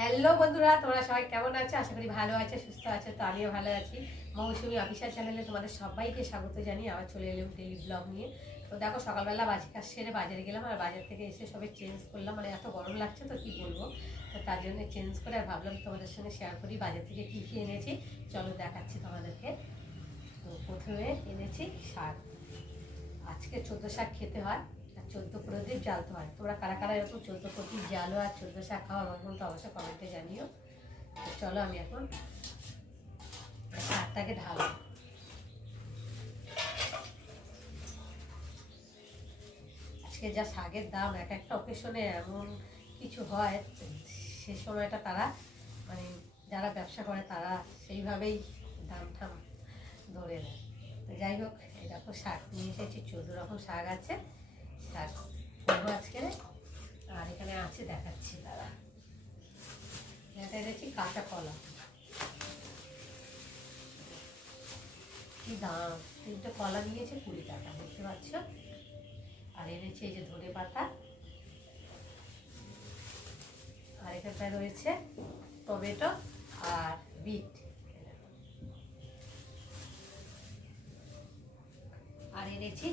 Hello বন্ধুরা, তোমরা সবাই কেমন আছো? আশা করি ভালো আছে, সুস্থ আছে। তো আমিও ভালো আছি। মৌসুমী অফিসিয়াল চ্যানেলে তোমাদের সবাইকে স্বাগত জানিয়ে আবার চলে এলাম ডেইলি ব্লগ নিয়ে। তো দেখো, সকালবেলা কাজ সেরে বাজারে গেলাম, আর বাজার থেকে এসে সবে চেঞ্জ করলাম। মানে এত গরম লাগছে তো কি বলবো, তো তার জন্য চেঞ্জ করে আর ভাবলাম তোমাদের সঙ্গে শেয়ার করি বাজার থেকে কী কী এনেছি। চলো দেখাচ্ছি তোমাদেরকে। তো প্রথমে এনেছি শাক। আজকে 14 শাক খেতে হয়, আর 14 প্রদীপ জ্বালতে হয়। তোমরা কারা কারা এরকম 14 প্রদীপ জ্বালো আর 14 শাক খাওয়া আমার কিন্তু অবশ্যই কমেন্টে জানিও। তো চলো আমি এখন শাকটাকে ঢালবো। আজকে যা শাকের দাম, এক একটা অকেশনে এমন কিছু হয়, সে সময়টা তারা মানে যারা ব্যবসা করে তারা সেইভাবেই দাম ঠাম ধরে নেয়। তো যাই হোক, এই দেখো শাক নিয়ে এসেছি, 14 রকম শাক আছে। শাক করবো আজকে। আর এখানে আছে দেখাচ্ছি, দাদা এটা এনেছি কাঁচা কলা। কি দাম! 3টে কলা নিয়েছে 20 টাকা, দেখতে পাচ্ছ। আর এনেছি এই যে ধনে পাতা। আর এখানটায় রয়েছে টমেটো আর বিট। আর এনেছি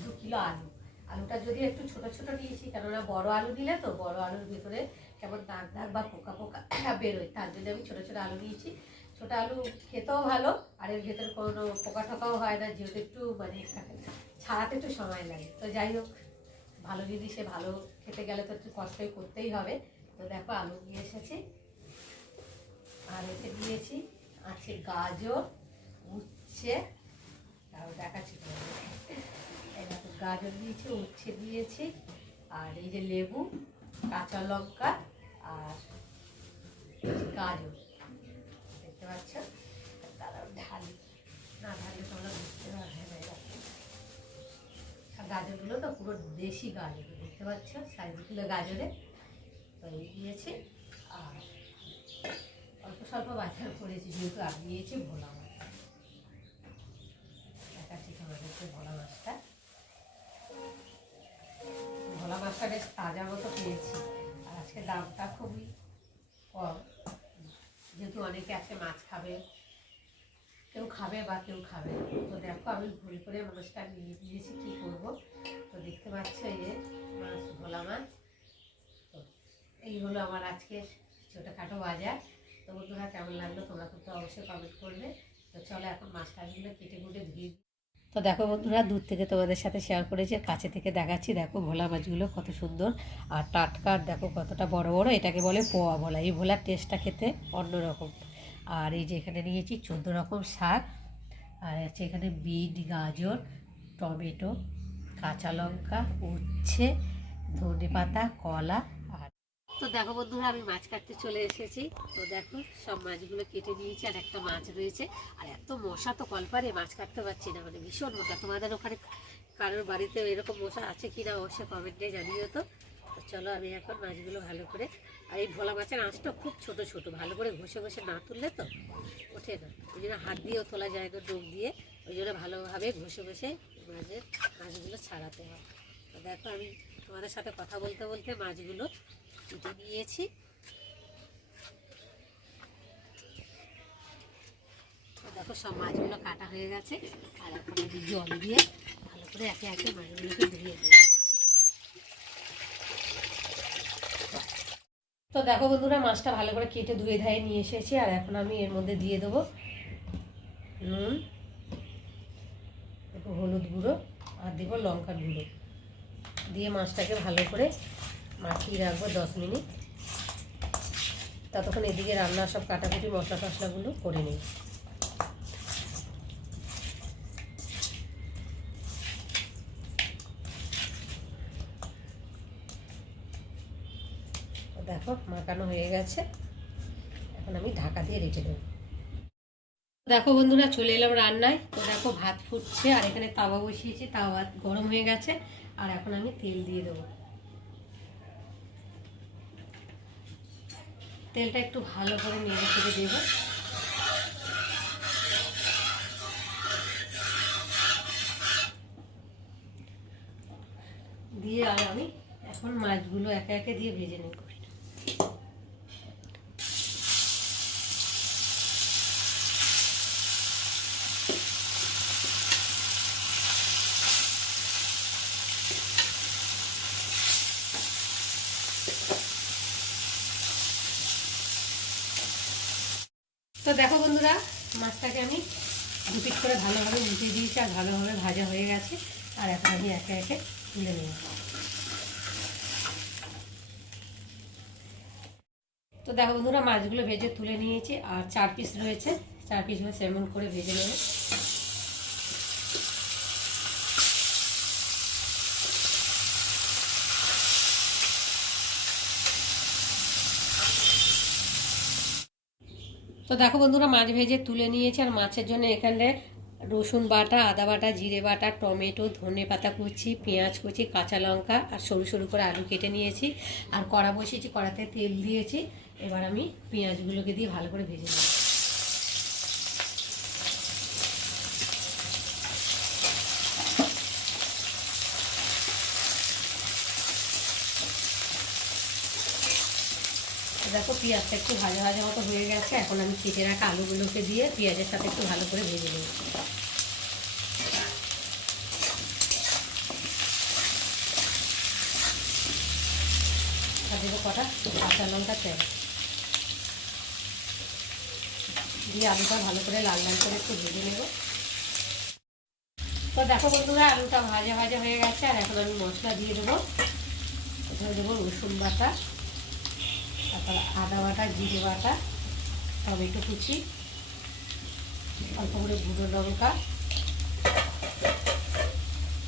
2 কিলো আলু। আলুটা যদি একটু ছোট ছোট নিয়েছি, কেননা বড় আলু দিলে তো বড় আলুর ভিতরে কেমন দাগ দাগ বা পোকা পোকা বেরোয়, তার জন্য আমি ছোট ছোট আলু নিয়েছি। ছোট আলু খেতেও ভালো, আর এর ভেতরে কোনো পোকা টোকাও হয় না, যেহেতু একটু মানে ছাড়াতে একটু সময় লাগে। তো যাই হোক, ভালো জিনিসে ভালো খেতে গেলে তো একটু কষ্টই করতেই হবে। তো দেখো আলু নিয়ে এসেছি। আর এতে দিয়েছি আছে গাজর, উচ্ছে। তারপর দেখাচ্ছি দেখো, গাজর দিয়েছি, উচ্ছে দিয়েছি, আর এই যে লেবু, কাঁচা লঙ্কা আর গাজর, দেখতে পাচ্ছ। তারপর ঢালি, না ঢালি তোমরা বুঝতে পারবে না। আর গাজরগুলো তো পুরো দেশি গাজর, দেখতে পাচ্ছ সাইজগুলো গাজরে। তো এই দিয়েছি। আর অল্প স্বল্প বাজার করেছি, যেহেতু আমি নিয়েছি ভোলা মাছ। দেখাচ্ছি তোমাদেরকে ভোলা মাছটা। ভোলা মাছটা বেশ তাজা মতো পেয়েছি, আর আজকে দামটা খুবই কম। যেহেতু অনেকে আজকে মাছ খাবে, কেউ খাবে বা কেউ খাবে। তো দেখো, আমি ভুল করে মাছটা নিয়ে দিয়েছি, কী করবো। তো দেখতে পাচ্ছ এই যে মাছ, ভোলা মাছ। তো এই হলো আমার আজকের ছোটোখাটো বাজার। তো বন্ধুরা, কেমন লাগলো তোমরা কিন্তু অবশ্যই কমেন্ট করবে। তো চলো এখন মাছ টাছগুলো কেটে কুটে ধুয়ে। তো দেখো বন্ধুরা, দূর থেকে তোমাদের সাথে শেয়ার করেছি, কাছে থেকে দেখাচ্ছি। দেখো ভোলা মাছগুলো কত সুন্দর আর টাটকা, দেখো কতটা বড় বড়। এটাকে বলে পোয়া ভোলা। এই ভোলার টেস্টটা খেতে অন্যরকম। আর এই যে এখানে নিয়েছি 14 রকম শাক। আর আছে এখানে বিট, গাজর, টমেটো, কাঁচা লঙ্কা, উচ্ছে, ধনে পাতা, কলা। আর তো দেখো বন্ধুরা, আমি মাছ কাটতে চলে এসেছি। তো দেখো, সব মাছগুলো কেটে নিয়েছি, আর একটা মাছ রয়েছে। আর এত মশা তো কলপারে, মাছ কাটতে পারছি না, মানে ভীষণ মশা। তোমাদের ওখানে কারোর বাড়িতে এরকম মশা আছে কি না অবশ্যই কমেন্টে জানিও তো। তো চলো আমি এখন মাছগুলো ভালো করে, আর এই ভোলা মাছের আঁশটা খুব ছোট ছোট, ভালো করে ঘষে ঘষে না তুললে তো ওঠে না। ওই জন্য হাত দিয়েও তোলা যায় না, ডোক দিয়ে। ওই জন্য ভালোভাবে ঘষে ঘষে মাছের আঁশগুলো ছাড়াতে হয়। তো দেখো, আমি তোমাদের সাথে কথা বলতে বলতে মাছগুলো কেটে নিয়েছি। দেখো, সব মাছগুলো কাটা হয়ে গেছে। আর এখন আমি জল দিয়ে ভালো করে একে একে মাছগুলোকে ধুয়ে দিই। তো দেখো বন্ধুরা, মাছটা ভালো করে কেটে ধুয়ে ধায়ে নিয়ে এসেছি। আর এখন আমি এর মধ্যে দিয়ে দেবো নুন, একটু হলুদ গুঁড়ো, আর দেবো লঙ্কার গুঁড়ো। দিয়ে মাছটাকে ভালো করে মাখিয়ে রাখবো 10 মিনিট। ততক্ষণ এদিকে রান্না সব কাটাকুটি মশলা টশলাগুলো করে নিই। দেখো, মাখানো হয়ে গেছে। এখন আমি ঢাকা দিয়ে রেখে দেবো। দেখো বন্ধুরা, চলে এলাম রান্নায়। তো দেখো, ভাত ফুটছে, আর এখানে তাওয়া বসিয়েছি, তাওয়া গরম হয়ে গেছে। আর এখন আমি তেল দিয়ে দেবো। তেলটা একটু ভালো করে নেড়ে চেড়ে দেবো। দিয়ে আর আমি এখন মাছগুলো একে একে দিয়ে ভেজে নেব। তো দেখো বন্ধুরা, মাছটাকে আমি দু পিট করে ভালোভাবে উল্টে দিয়েছি আর ভালোভাবে ভাজা হয়ে গেছে। আর এখন আমি একে একে তুলে নেব। তো দেখো বন্ধুরা, মাছগুলো ভেজে তুলে নিয়েছি আর 4 পিস রয়েছে, 4 পিস এমন করে ভেজে নেব। তো দেখো বন্ধুরা, মাছ ভেজে তুলে নিয়েছি আর মাছের জন্য এখানে রসুন বাটা, আদা বাটা, জিরে বাটা, টমেটো, ধনে পাতা কুচি, পেঁয়াজ কুচি, কাঁচা লঙ্কা আর সরু সরু করে আলু কেটে নিয়েছি। আর কড়া বসিয়েছি, কড়াতে তেল দিয়েছি। এবার আমি পেঁয়াজগুলোকে দিয়ে ভালো করে ভেজে নেব। দেখো পেঁয়াজটা একটু ভাজা ভাজা মতো হয়ে গেছে। এখন আমি কেটে রাখা আলুগুলোকে দিয়ে পেঁয়াজের সাথে একটু ভালো করে ভেজে নেব। আর দেবো কটা কাঁচা লঙ্কা চেরা দিয়ে আলুটা ভালো করে লাল লাল করে একটু ভেজে নেব। তো দেখো বন্ধুরা, আলুটা ভাজা ভাজা হয়ে গেছে। আর এখন আমি মশলা দিয়ে দেবো। প্রথমে দেবো রসুন বাটা, তারপর আদা বাটা, জিরে বাটা, টমেটো কুচি, অল্প করে গুঁড়ো লঙ্কা,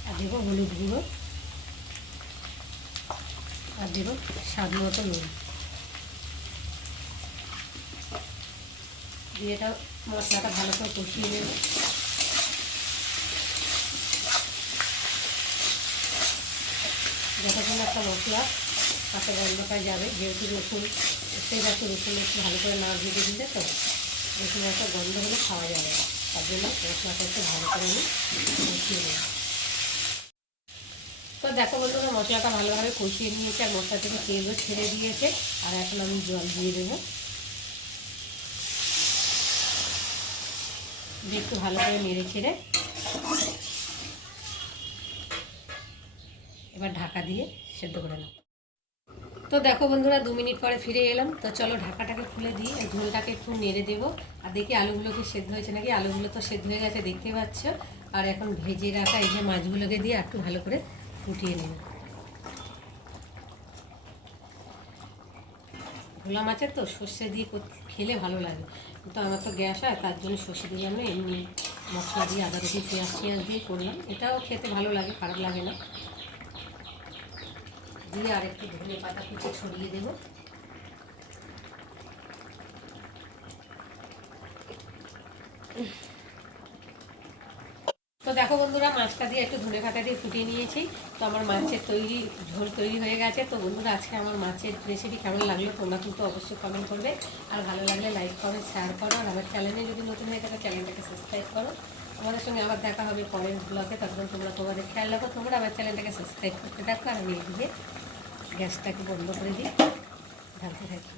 আর দেবো হলুদ গুঁড়ো, আর দেবো স্বাদ মতো নুন। দিয়ে এটা মশলাটা ভালো করে কষিয়ে নেব। যতক্ষণ একটা মশলা কাঁচা গন্ধটা যাবে, যেহেতু রসুন সেই গাছে রসুন একটু ভালো করে না ভেজে দিলে তো রসুনের একটা গন্ধ হলে খাওয়া যাবে না, তার জন্য মশলাটা একটু ভালো করে আমি কষিয়ে নেব। তো দেখো বন্ধুরা, মশলাটা ভালোভাবে কষিয়ে নিয়েছে আর মশলা থেকে তেলও ছেড়ে দিয়েছে। আর এখন আমি জল দিয়ে দেবো, দিয়ে একটু ভালো করে নেড়ে ছেড়ে এবার ঢাকা দিয়ে সেদ্ধ করে নেব। তো দেখো বন্ধুরা, 2 মিনিট পরে ফিরে এলাম। তো চলো ঢাকাটাকে খুলে দিই, এই ঝোলটাকে একটু নেড়ে দেবো আর দেখি আলুগুলোকে সেদ্ধ হয়েছে নাকি। আলুগুলো তো সেদ্ধ হয়ে গেছে, দেখতে পাচ্ছ। আর এখন ভেজে রাখা এই যে মাছগুলোকে দিয়ে একটু ভালো করে ফুটিয়ে নেব। ভোলা মাছের তো সর্ষে দিয়ে খেলে ভালো লাগে, কিন্তু আমার তো গ্যাস হয়, তার জন্য সর্ষে দিয়ে আমরা এমনি মশলা দিয়ে আদা রসুন পেঁয়াজ দিয়ে করলাম। এটাও খেতে ভালো লাগে, খারাপ লাগে না। দিয়ে আর একটু ধনে পাতা কুচি ছড়িয়ে দেবো। তো দেখো বন্ধুরা, মাছটা দিয়ে একটু ধনে পাতা দিয়ে ফুটিয়ে নিয়েছি। তো আমার মাছের ঝোল তৈরি হয়ে গেছে। তো বন্ধুরা, আজকে আমার মাছের রেসিপি কেমন লাগলো তোমরা কিন্তু অবশ্যই কমেন্ট করবে। আর ভালো লাগলে লাইক করো, শেয়ার করো। আর আমার চ্যানেলে যদি নতুন হয়ে থাকে চ্যানেলটাকে সাবস্ক্রাইব করো। আমাদের সঙ্গে আবার দেখা হবে পরের ব্লগে। তখন তোমরা তোমাদের খেয়াল রাখো, তোমরা আমার চ্যানেলটাকে সাবস্ক্রাইব করতে থাকো। আর আমি এদিকে গ্যাসটাকে বন্ধ করে দিই, ঢালতে থাকি।